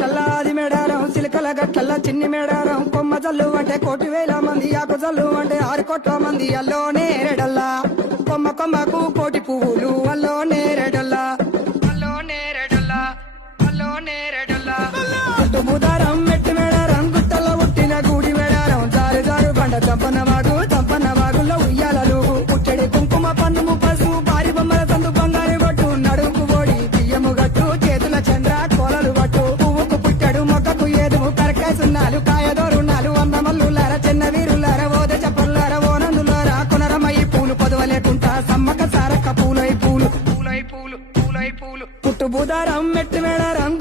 గట్టల్లా ఆది మేడారం సిలికల గట్టల్లా చిన్ని మేడారం కొమ్మ జల్లు అంటే 1,000,000 మంది ఆకు జల్లు అంటే 6 కోట్ల మంది అల్లో నేరేడల్లా కొమ్మ కొమ్మకు 1,000,000 పువ్వులు అల్లో నేరేడల్లా అల్లో నేరేడల్లా అల్లో నేరేడల్లా గుట్టు బుధారం మెట్టి మేడారం గుట్టల్లో పుట్టిన గూడి మేడారం జారు జారు బండ చంపన వాగుల్లో ఉయ్యాలలు పుట్టడి కుంకుమ పన్నుము పసుపు పారి బొమ్మల సందు బంగారు బట్టు నడుపు ఓడి బియ్యము గట్టు చేతుల చంద్ర కోలలు పట్టు పువ్వుకు పుట్టడు మొక్కకు ఏదుము కరకాయ సున్నాలు కాయదోరున్నాలు వందమల్లులార చిన్న వీరులార ఓద చెప్పల్లార ఓనందులార కొనరమయ్యి పూలు పొదవలేకుంటా సమ్మక సారక్క పూలై పూలు పుట్టు బుధారం మెట్టి మేడారం